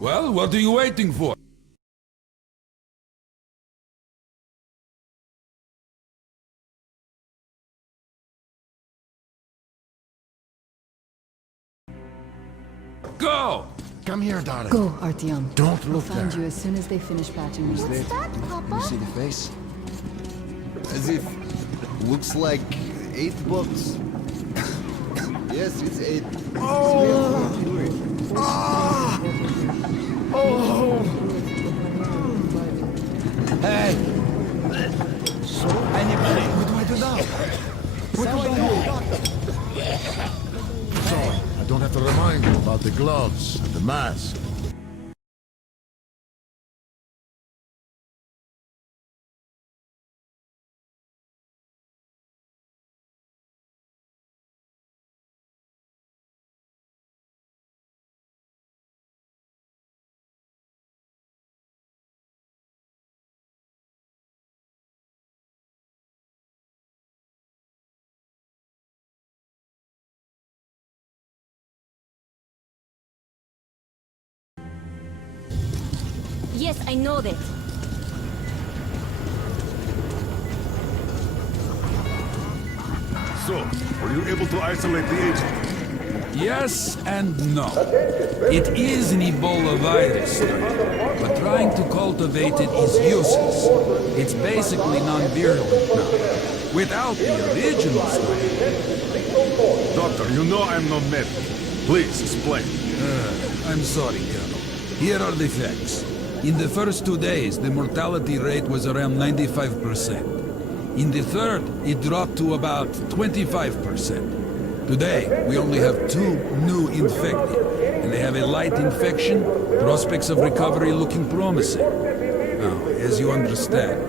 Well, what are you waiting for? Go! Come here, darling. Go, Artyom. Don't We'll look find there. you as soon as they finish patching us. What's that, Papa? You see the face? As if... looks like 8 books. Yes, it's 8. Oh! Ah! Oh! Hey! So, anybody? What do I do now? What do I do? So, I don't have to remind you about the gloves and the mask. Yes, I know that. So, were you able to isolate the agent? Yes and no. It is an Ebola virus strain, but trying to cultivate it is useless. It's basically non-virulent now, without the original strain. Doctor, you know I'm no medic. Please, explain. I'm sorry, Colonel. Here are the facts. In the first 2 days, the mortality rate was around 95%. In the third, it dropped to about 25%. Today, we only have 2 new infected, and they have a light infection, prospects of recovery looking promising. Now, as you understand,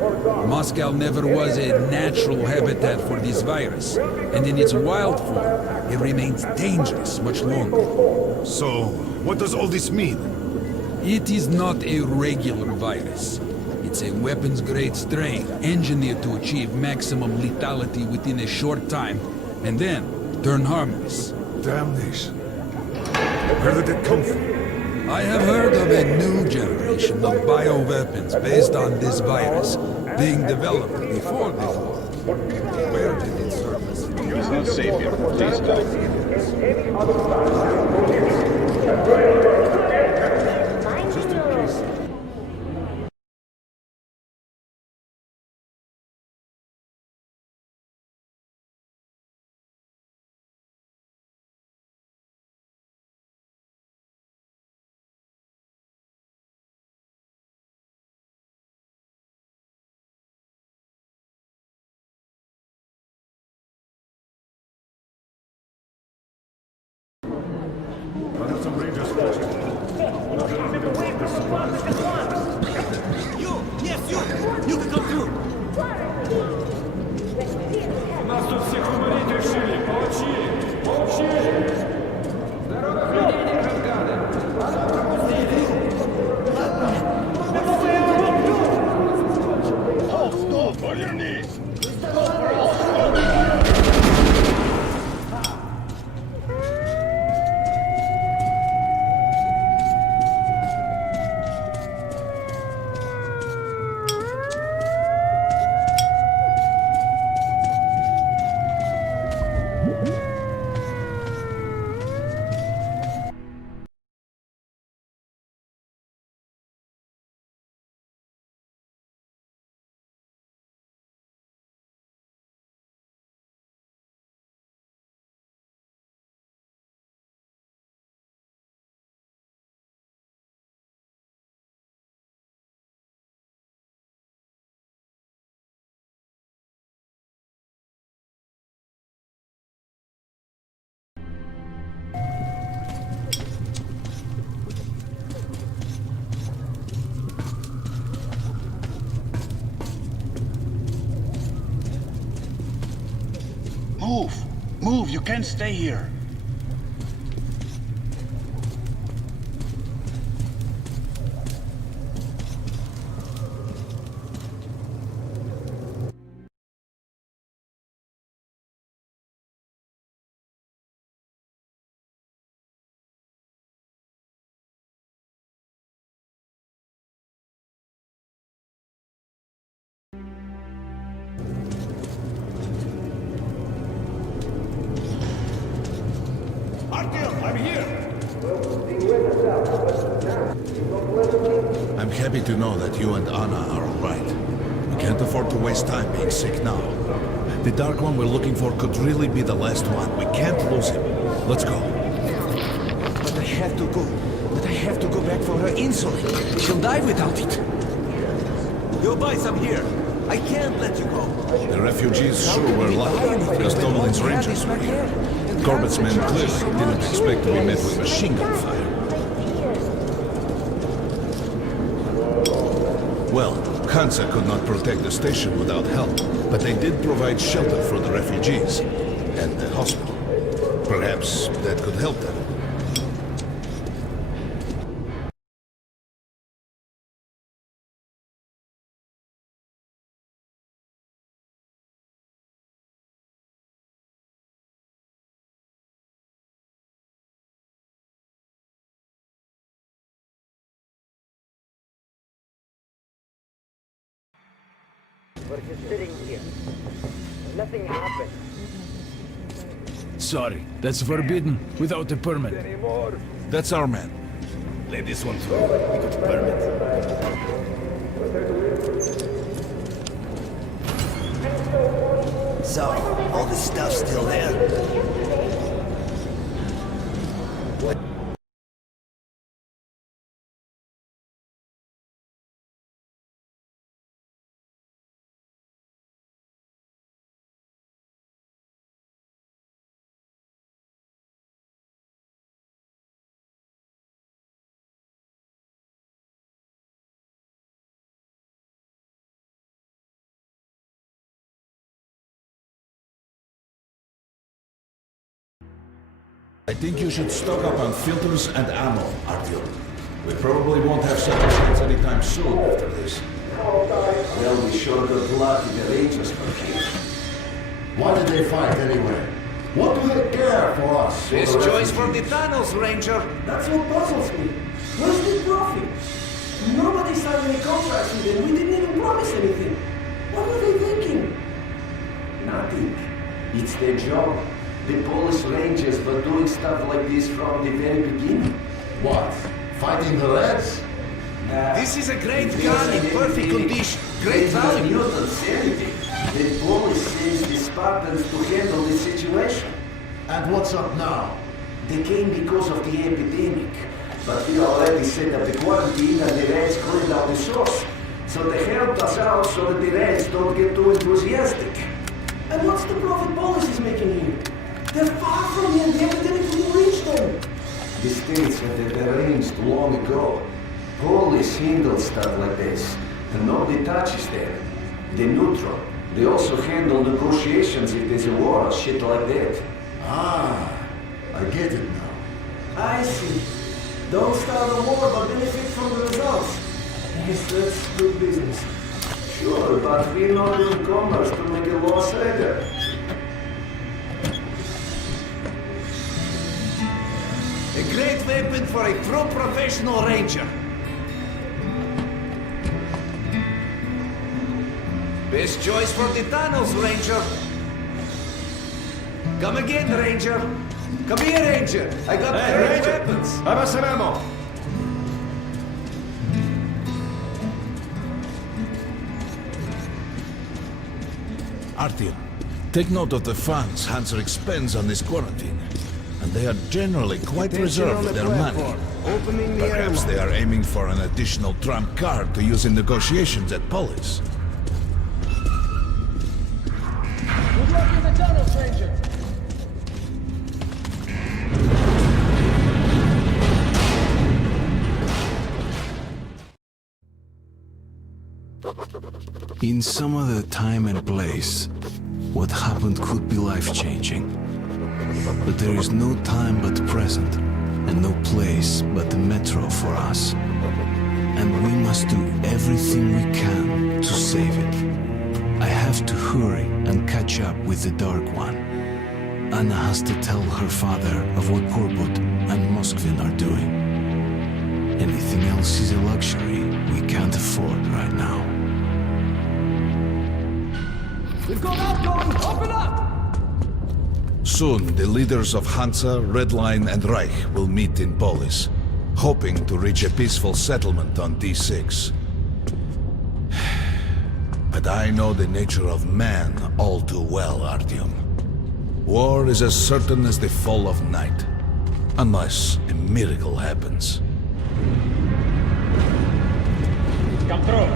Moscow never was a natural habitat for this virus, and in its wild form, it remains dangerous much longer. So, what does all this mean? It is not a regular virus. It's a weapons-grade strain engineered to achieve maximum lethality within a short time, and then turn harmless. Damnation. Where did it come from? I have heard of a new generation of bioweapons based on this virus being developed before the war. Where did it surface? It is not safe here. Please stop. Some rangers watching. You! Yes, you! You can come through! Нас тут всех уморить решили! Получили! Получили! Здорово, людей не разгады! А ну пропустили! Повернись! Move! Move! You can't stay here! I'm happy to know that you and Anna are all right. We can't afford to waste time being sick now. The Dark One we're looking for could really be the last one. We can't lose him. Let's go. But I have to go. But I have to go back for her insulin. She'll die without it. You'll buy some here. I can't let you go. The refugees sure were lucky. Just Tomlin's Rangers were here. Corbett's men clearly didn't expect to be met with machine gun fire. Well, Hansa could not protect the station without help, but they did provide shelter for the refugees and the hospital. Perhaps that could help them. We're just sitting here. Nothing happened Sorry, that's forbidden without a permit. anymore. That's our man. Let this one through. We got a permit. So, all this stuff still there? I think you should stock up on filters and ammo, Artyom. We probably won't have such a chance anytime soon after this. Well, we sure got lucky the Rangers were here. Why did they fight anyway? What do they care for us? Best choice for the tunnels, Ranger. That's what puzzles me. Where's the profit? Nobody signed any contracts with them. We didn't even promise anything. What were they thinking? Nothing. It's their job. The Polish Rangers were doing stuff like this from the very beginning. What? Fighting the Reds? This is a great gun in perfect condition. Great value. Mutants, anything. The Polish sends the Spartans to handle the situation. And what's up now? They came because of the epidemic. But we already set up the quarantine and the Reds cleaned out the source. So they helped us out so that the Reds don't get too enthusiastic. And what's the profit policies making here? They're far from here and the epidemic will reach them. The states had it arranged long ago. Police handle stuff like this, and nobody touches them. They're neutral. They also handle negotiations if there's a war or shit like that. Ah, I get it now. I see. Don't start a war but benefit from the results. Yes, that's good business. Sure, but we're not in commerce to make a loss either. A great weapon for a true professional ranger. Best choice for the tunnels, Ranger. Come again, Ranger. Come here, Ranger. I got great weapons. Have us some ammo. Artyom, take note of the funds Hansa expends on this quarantine. And they are generally quite reserved with their money. Perhaps they are aiming for an additional trump card to use in negotiations at Polis. Good luck in the tunnel, stranger. In some other time and place, what happened could be life-changing. But there is no time but present, and no place but the metro for us. And we must do everything we can to save it. I have to hurry and catch up with the Dark One. Anna has to tell her father of what Korbut and Moskvin are doing. Anything else is a luxury we can't afford right now. We've got outgoing! Open up! Soon, the leaders of Hansa, Red Line, and Reich will meet in Polis. hoping to reach a peaceful settlement on D6. But I know the nature of man all too well, Artyom. War is as certain as the fall of night, unless a miracle happens. Control.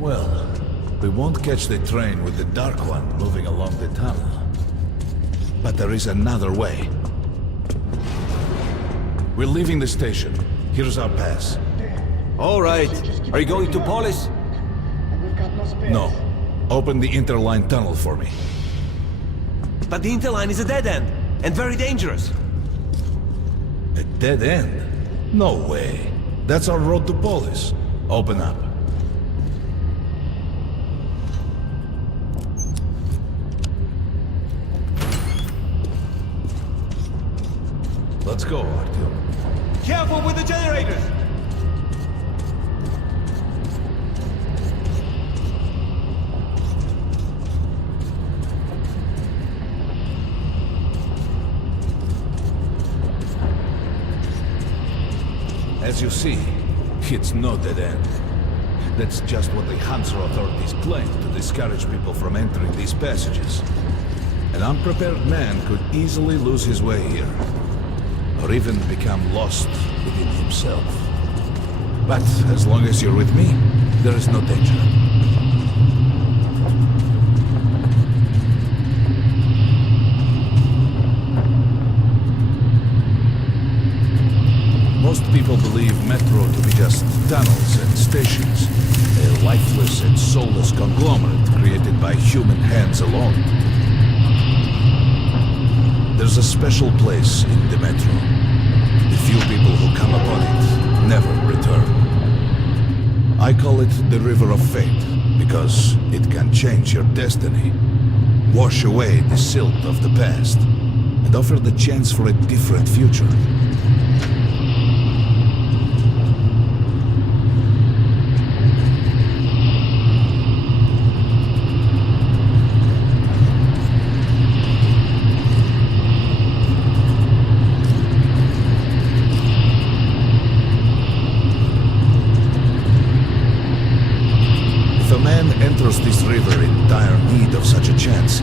Well, we won't catch the train with the Dark One moving along the tunnel. But there is another way. We're leaving the station. Here's our pass. All right. Are you going to Polis? No. Open the interline tunnel for me. But the interline is a dead end, and very dangerous. A dead end? No way. That's our road to Polis. Open up. Let's go, Artyom. Careful with the generators! As you see, it's no dead end. That's just what the Hansa authorities claim to discourage people from entering these passages. An unprepared man could easily lose his way here, or even become lost within himself. But as long as you're with me, there is no danger. Most people believe metro to be just tunnels and stations, a lifeless and soulless conglomerate created by human hands alone. There's a special place in the metro. The few people who come upon it never return. I call it the River of Fate, because it can change your destiny, wash away the silt of the past, and offer the chance for a different future. Enters this river in dire need of such a chance,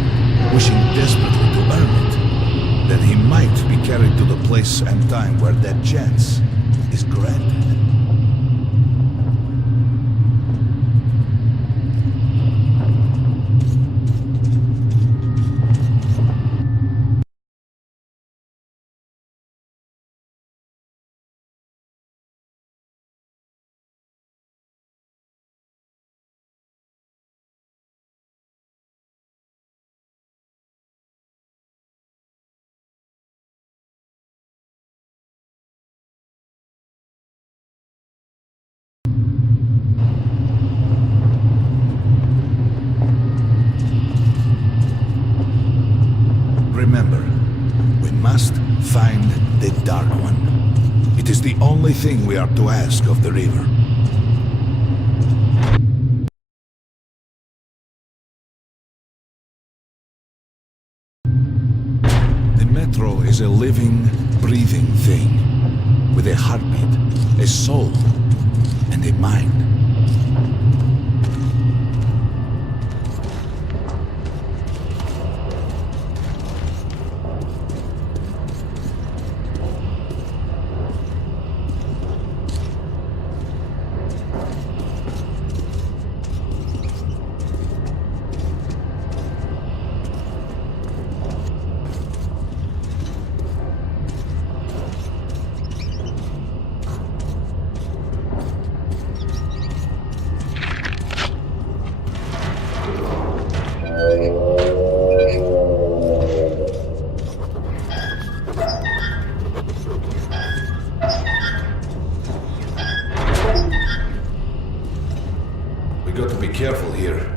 wishing desperately to earn it, then he might be carried to the place and time where that chance is granted. Remember, we must find the Dark One. It is the only thing we are to ask of the river. The metro is a living, breathing thing, with a heartbeat, a soul, and a mind. We got to be careful here.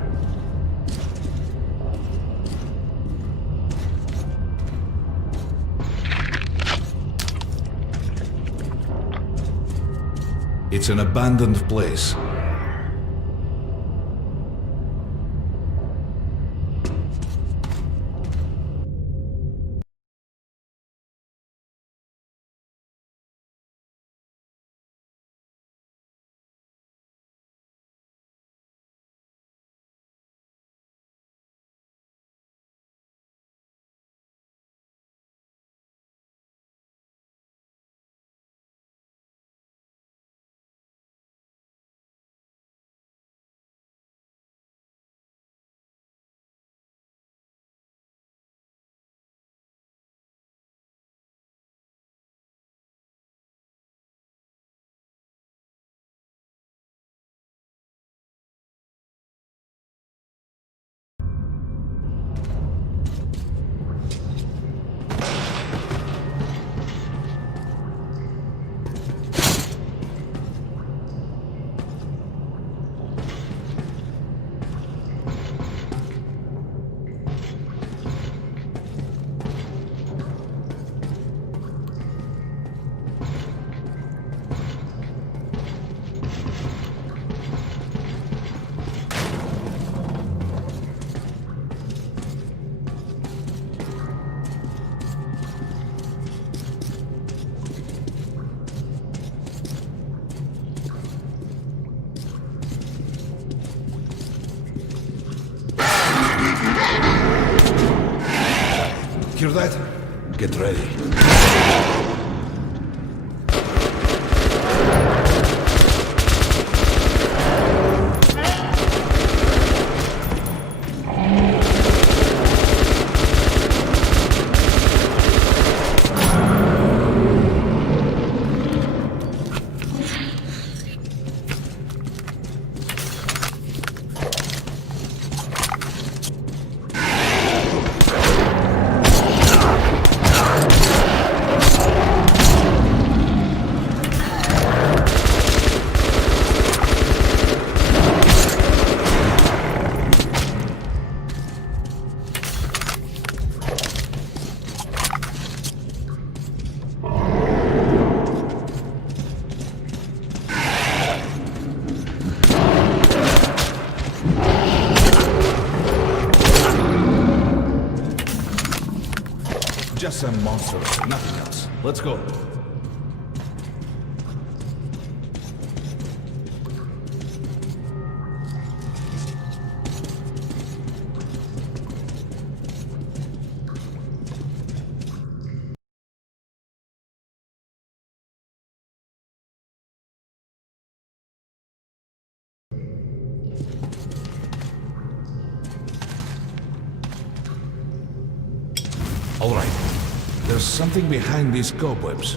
It's an abandoned place. Hear that? Get ready. Just some monsters, nothing else. Let's go. All right. There's something behind these cobwebs.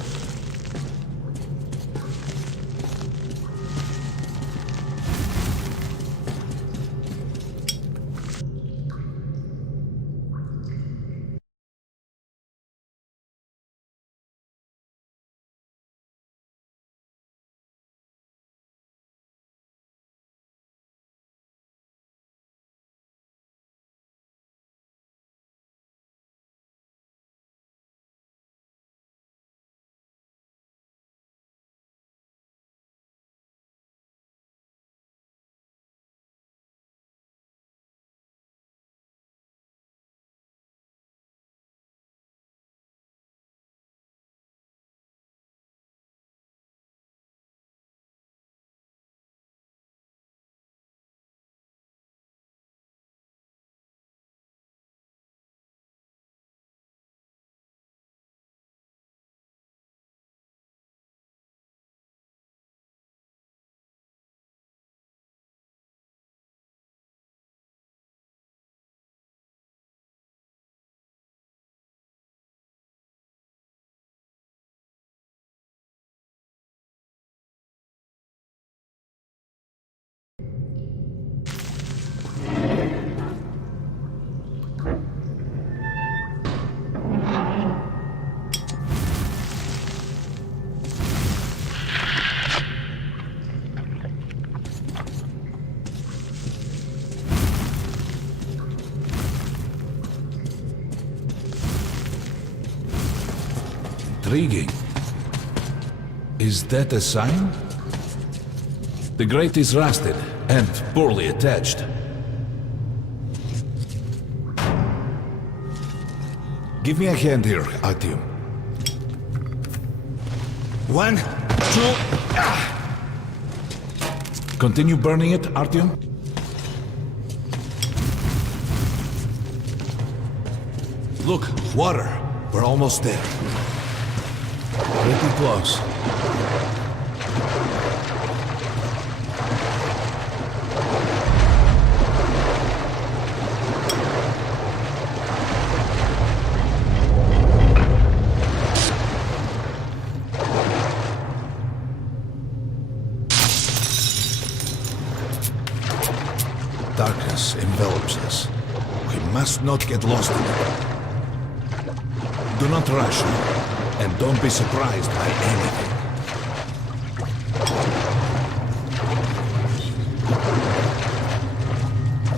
Intriguing. Is that a sign? The grate is rusted and poorly attached. Give me a hand here, Artyom. 1, 2... Continue burning it, Artyom. Look, water. We're almost there. Pretty close. Darkness envelops us. We must not get lost in it. Do not rush, and don't be surprised by anything.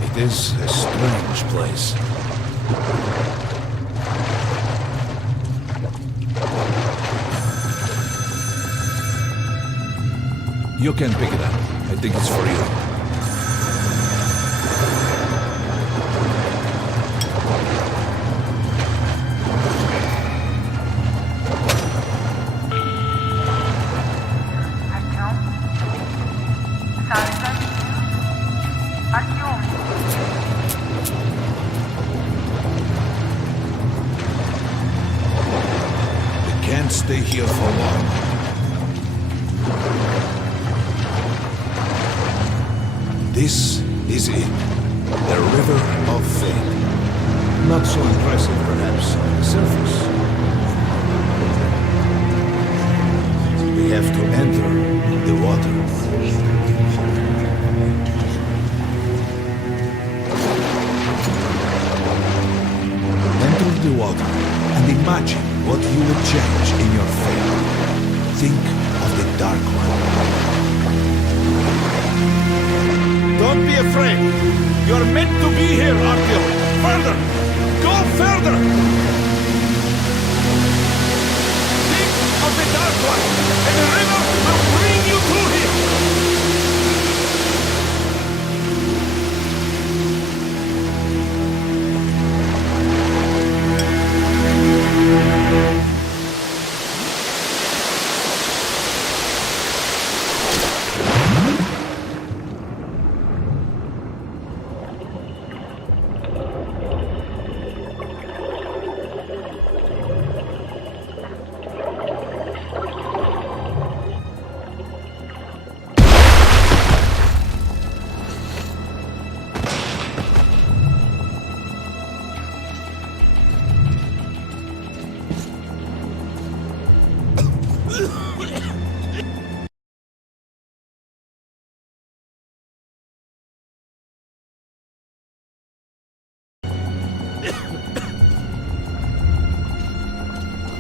It is a strange place. You can pick it up. I think it's for you. stay here for long. This is it. The River of Fate. Not so impressive, perhaps, on the surface. We have to enter the water. Enter the water and imagine what you would change in your fate. Think of the Dark One. Don't be afraid. You're meant to be here, Artyom. Further! Go further! Think of the Dark One, and the river will bring you to him!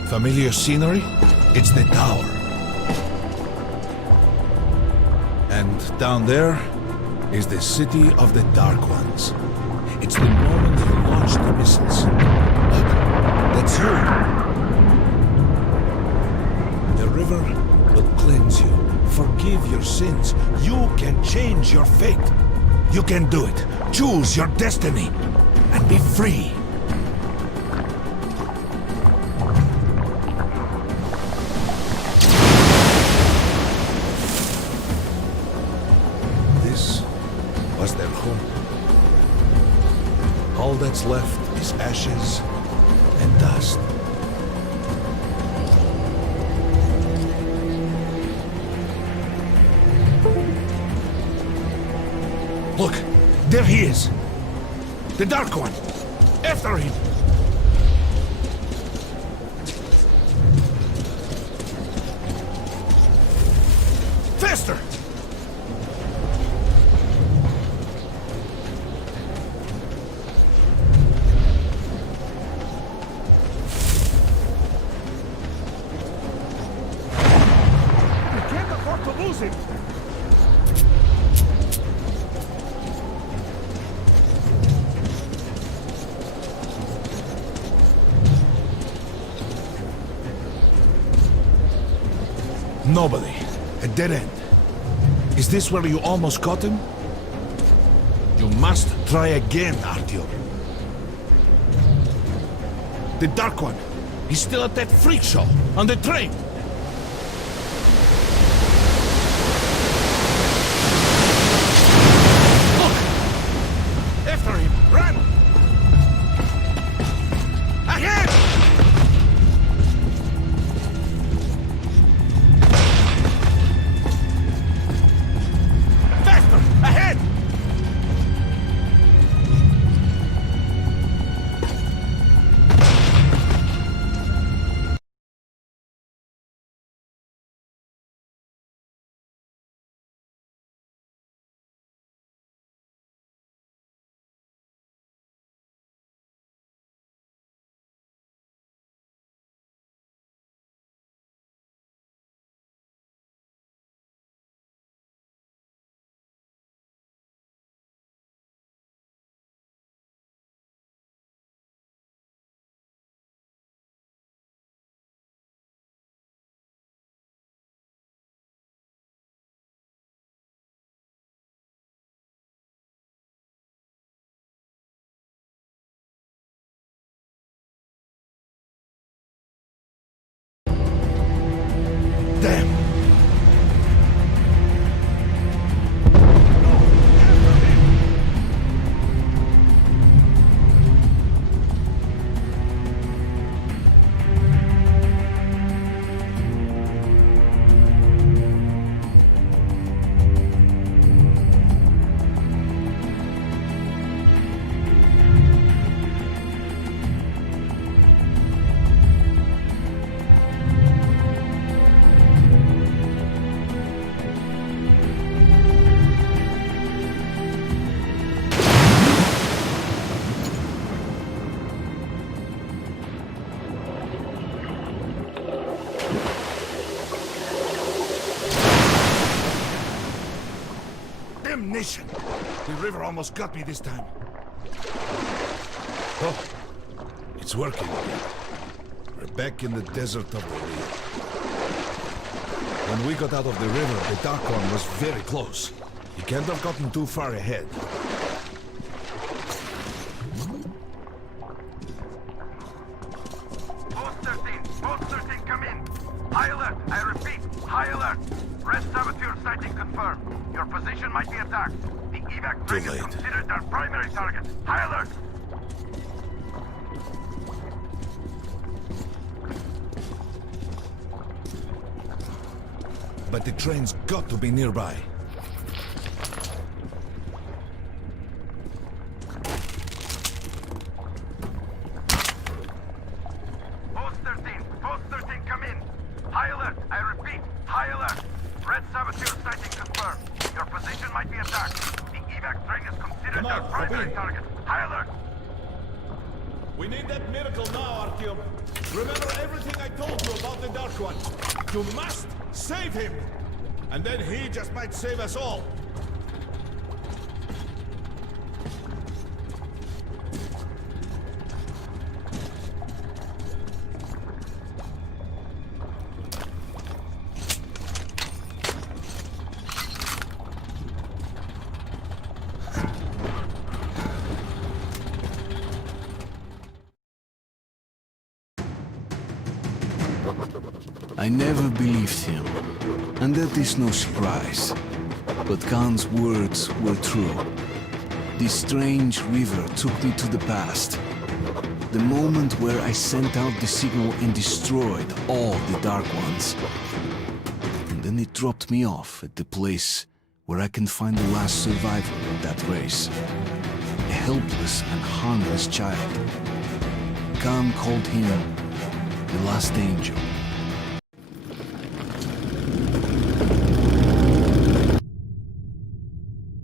Familiar scenery? It's the tower. And down there is the city of the Dark Ones. It's the moment you launched the missiles. Look, that's you. The river will cleanse you, forgive your sins. You can change your fate. You can do it. Choose your destiny and be free. Was their home. All that's left is ashes and dust. Look, there he is. The Dark One. After him. Faster! Nobody. A dead end. Is this where you almost caught him? You must try again, Artyom. The Dark One. He's still at that freak show on the train. Damnation! The river almost got me this time. Oh, it's working again. We're back in the desert of the Rio. When we got out of the river, the Dark One was very close. He can't have gotten too far ahead. Post 13, come in. High alert, I repeat, high alert. Red saboteur sighting confirmed. Your position might be attacked. The evac train is considered our primary target. High alert. But the train's got to be nearby. Post 13, come in. High alert, I repeat, high alert. Red saboteur sighting confirmed. Your position might be attacked. The evac train is considered our primary target. High alert. We need that miracle now, Artyom. Remember everything I told you about the Dark One. You must save him! And then he just might save us all. I never believed him, and that is no surprise. But Khan's words were true. This strange river took me to the past. The moment where I sent out the signal and destroyed all the Dark Ones. And then it dropped me off at the place where I can find the last survivor of that race. A helpless and harmless child. Khan called him the last angel.